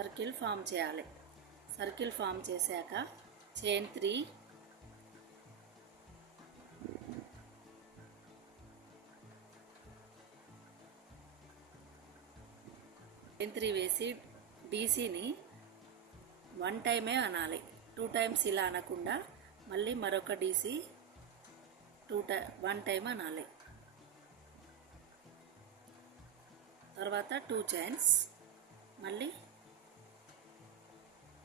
Circle form చేయాలి. Circle form చేశాక chain 3 వేసి డీసీని 1 టైమే అనాలి. 2 టైమ్స్ ఇలా అనకుండా మళ్ళీ మరొక డీసీ 1 టైం అనాలి. తర్వాత 2 చైన్స్, మళ్ళీ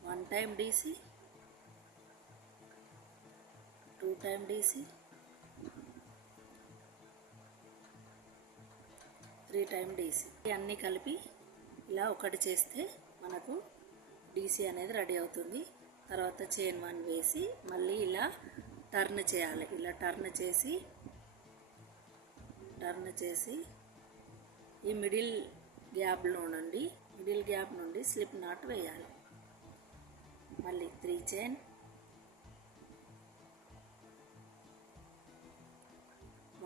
1 time DC, 2 time DC, 3 time DC. అన్నీ కలిపి ఇలా ఒకటి చేస్తే మనకు డీసీ అనేది రెడీ అవుతుంది. తర్వాత చైన్ 1 వేసి మళ్ళీ ఇలా టర్న్ చేయాలి. ఇలా టర్న్ చేసి ఈ మిడిల్ గ్యాప్ నుండి స్లిప్ నాట్ వేయాలి. మళ్ళీ 3 చైన్,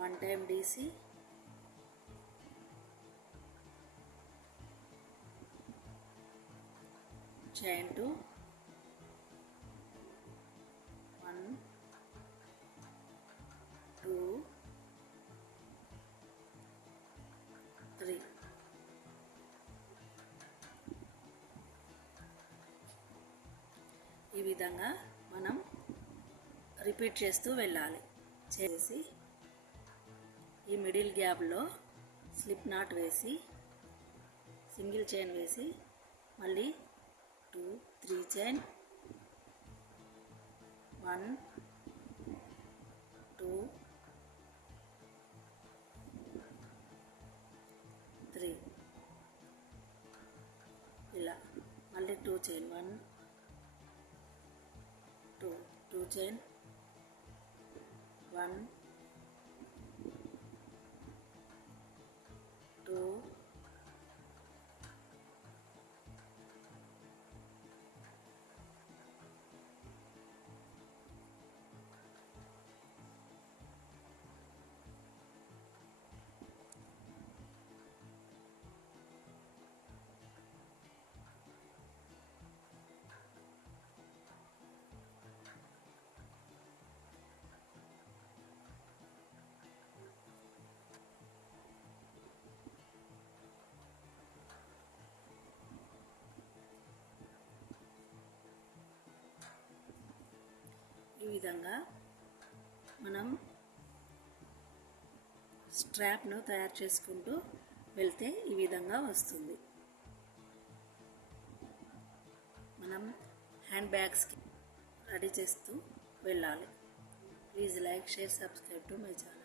1 టైం డీసీ, చైన్ 2, 1 2 3. ఈ విధంగా మనం రిపీట్ చేస్తూ వెళ్ళాలి. చేసి ఈ మిడిల్ గ్యాప్లో స్లిప్ నాట్ వేసి సింగిల్ చైన్ వేసి మళ్ళీ 2 3 చైన్, 1 2 3 ఇలా మళ్ళీ 2 చైన్, 1 2 చైన్, 1 2 ఈ విధంగా మనం స్ట్రాప్ను తయారు చేసుకుంటూ వెళ్తే ఈ విధంగా వస్తుంది. మనం హ్యాండ్ బ్యాగ్స్కి రెడీ చేస్తూ వెళ్ళాలి. Please like, share, subscribe to my channel.